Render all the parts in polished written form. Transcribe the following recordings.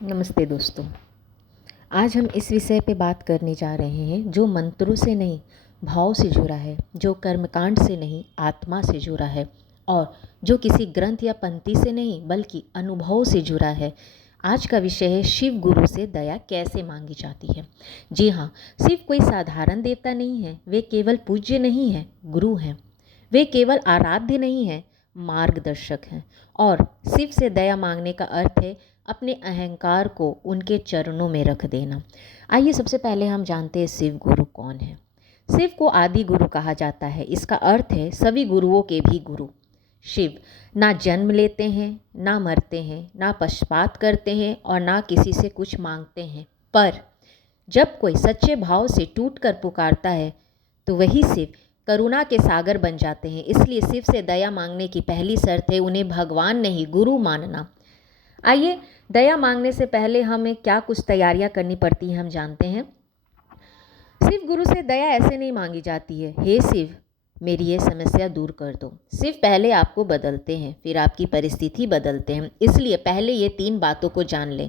नमस्ते दोस्तों। आज हम इस विषय पे बात करने जा रहे हैं जो मंत्रों से नहीं भाव से जुड़ा है, जो कर्मकांड से नहीं आत्मा से जुड़ा है और जो किसी ग्रंथ या पंक्ति से नहीं बल्कि अनुभव से जुड़ा है। आज का विषय है शिव गुरु से दया कैसे मांगी जाती है। जी हाँ, शिव कोई साधारण देवता नहीं है, वे केवल पूज्य नहीं हैं, गुरु हैं। वे केवल आराध्य नहीं हैं, मार्गदर्शक हैं। और शिव से दया मांगने का अर्थ है अपने अहंकार को उनके चरणों में रख देना। आइए सबसे पहले हम जानते हैं शिव गुरु कौन है। शिव को आदि गुरु कहा जाता है। इसका अर्थ है सभी गुरुओं के भी गुरु। शिव ना जन्म लेते हैं, ना मरते हैं, ना पक्षपात करते हैं और ना किसी से कुछ मांगते हैं। पर जब कोई सच्चे भाव से टूट कर पुकारता है तो वही शिव करुणा के सागर बन जाते हैं। इसलिए शिव से दया मांगने की पहली शर्त है उन्हें भगवान नहीं गुरु मानना। आइए, दया मांगने से पहले हमें क्या कुछ तैयारियां करनी पड़ती हैं हम जानते हैं। शिव गुरु से दया ऐसे नहीं मांगी जाती है, हे शिव मेरी ये समस्या दूर कर दो। शिव पहले आपको बदलते हैं, फिर आपकी परिस्थिति बदलते हैं। इसलिए पहले ये 3 बातों को जान लें।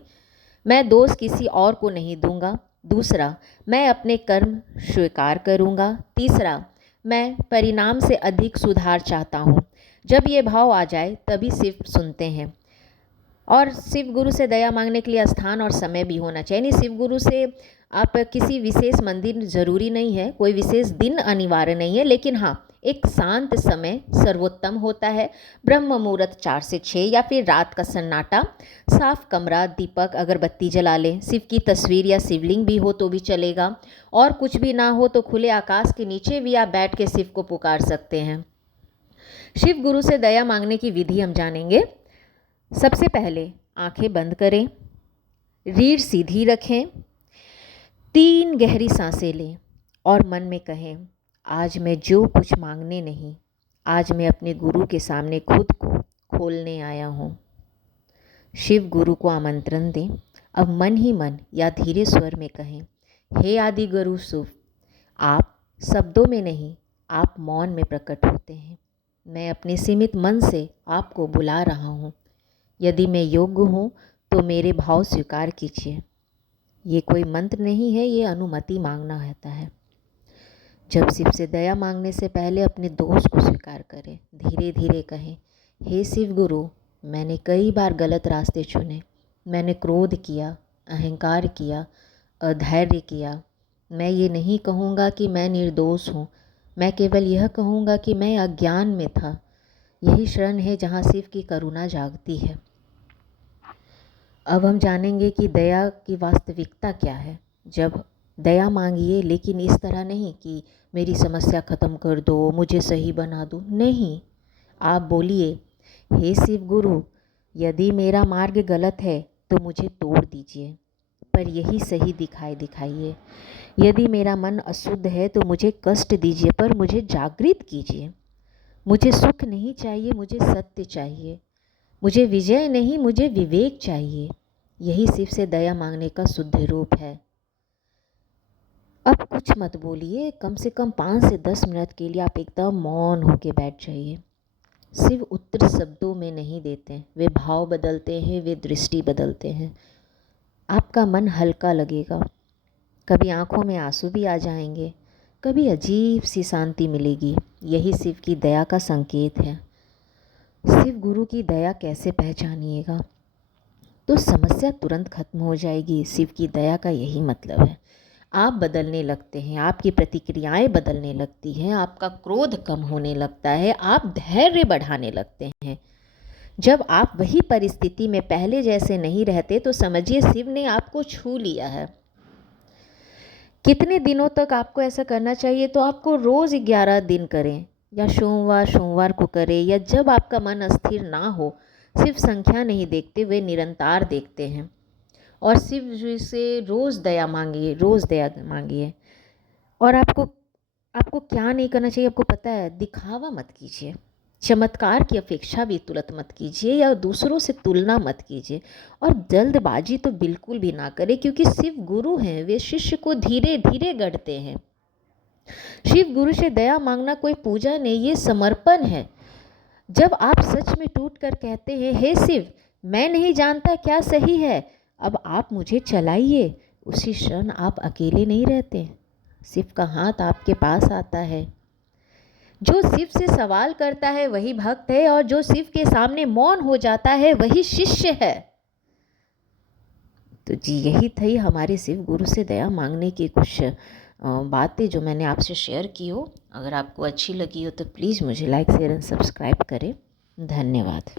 मैं दोष किसी और को नहीं दूंगा। दूसरा, मैं अपने कर्म स्वीकार करूंगा। तीसरा, मैं परिणाम से अधिक सुधार चाहता हूँ। जब ये भाव आ जाए तभी शिव सुनते हैं। और शिव गुरु से दया मांगने के लिए स्थान और समय भी होना चाहिए। यानी शिव गुरु से आप किसी विशेष मंदिर ज़रूरी नहीं है, कोई विशेष दिन अनिवार्य नहीं है, लेकिन हाँ, एक शांत समय सर्वोत्तम होता है। ब्रह्म मुहूर्त 4 से 6 या फिर रात का सन्नाटा, साफ कमरा, दीपक अगरबत्ती जला लें। शिव की तस्वीर या शिवलिंग भी हो तो भी चलेगा। और कुछ भी ना हो तो खुले आकाश के नीचे भी आप बैठ के शिव को पुकार सकते हैं। शिव गुरु से दया मांगने की विधि हम जानेंगे। सबसे पहले आंखें बंद करें, रीढ़ सीधी रखें, 3 गहरी सांसें लें और मन में कहें, आज मैं जो कुछ मांगने नहीं, आज मैं अपने गुरु के सामने खुद को खोलने आया हूँ। शिव गुरु को आमंत्रण दें। अब मन ही मन या धीरे स्वर में कहें, हे आदि गुरु शिव, आप शब्दों में नहीं, आप मौन में प्रकट होते हैं। मैं अपने सीमित मन से आपको बुला रहा हूँ। यदि मैं योग्य हूँ तो मेरे भाव स्वीकार कीजिए। ये कोई मंत्र नहीं है, ये अनुमति मांगना रहता है। जब शिव से दया मांगने से पहले अपने दोष को स्वीकार करें। धीरे धीरे कहें, हे शिव गुरु, मैंने कई बार गलत रास्ते चुने। मैंने क्रोध किया, अहंकार किया, अधैर्य किया। मैं ये नहीं कहूँगा कि मैं निर्दोष हूँ, मैं केवल यह कहूँगा कि मैं अज्ञान में था। यही क्षण है जहाँ शिव की करुणा जागती है। अब हम जानेंगे कि दया की वास्तविकता क्या है। जब दया मांगिए, लेकिन इस तरह नहीं कि मेरी समस्या ख़त्म कर दो, मुझे सही बना दो। नहीं, आप बोलिए, हे शिव गुरु, यदि मेरा मार्ग गलत है तो मुझे तोड़ दीजिए, पर यही सही दिखाइए। यदि मेरा मन अशुद्ध है तो मुझे कष्ट दीजिए, पर मुझे जागृत कीजिए। मुझे सुख नहीं चाहिए, मुझे सत्य चाहिए। मुझे विजय नहीं, मुझे विवेक चाहिए। यही शिव से दया मांगने का शुद्ध रूप है। अब कुछ मत बोलिए, कम से कम 5 से 10 मिनट के लिए आप एकदम मौन होके बैठ जाइए। शिव उत्तर शब्दों में नहीं देते, वे भाव बदलते हैं, वे दृष्टि बदलते हैं। आपका मन हल्का लगेगा, कभी आंखों में आंसू भी आ जाएंगे, कभी अजीब सी शांति मिलेगी। यही शिव की दया का संकेत है। शिव गुरु की दया कैसे पहचानिएगा? तो समस्या तुरंत खत्म हो जाएगी। शिव की दया का यही मतलब है। आप बदलने लगते हैं, आपकी प्रतिक्रियाएं बदलने लगती हैं, आपका क्रोध कम होने लगता है, आप धैर्य बढ़ाने लगते हैं। जब आप वही परिस्थिति में पहले जैसे नहीं रहते तो समझिए शिव ने आपको छू लिया है। कितने दिनों तक आपको ऐसा करना चाहिए? तो आपको रोज़ 11 दिन करें, या सोमवार को करें, या जब आपका मन अस्थिर ना हो। शिव संख्या नहीं देखते, वे निरंतर देखते हैं। और शिव जी से रोज़ दया मांगिए। और आपको क्या नहीं करना चाहिए आपको पता है? दिखावा मत कीजिए, चमत्कार की अपेक्षा भी तुरंत मत कीजिए, या दूसरों से तुलना मत कीजिए। और जल्दबाजी तो बिल्कुल भी ना करें, क्योंकि शिव गुरु हैं, वे शिष्य को धीरे धीरे गढ़ते हैं। शिव गुरु से दया मांगना कोई पूजा नहीं, ये समर्पण है। जब आप सच में टूट कर कहते हैं, हे शिव, मैं नहीं जानता क्या सही है, अब आप मुझे चलाइए। उसी क्षण आप अकेले नहीं रहते, शिव का हाथ आपके पास आता है। जो शिव से सवाल करता है वही भक्त है, और जो शिव के सामने मौन हो जाता है वही शिष्य है। तो जी यही थी हमारे शिव गुरु से दया मांगने की कुछ बातें जो मैंने आपसे शेयर की हो। अगर आपको अच्छी लगी हो तो प्लीज़ मुझे लाइक शेयर एंड सब्सक्राइब करें। धन्यवाद।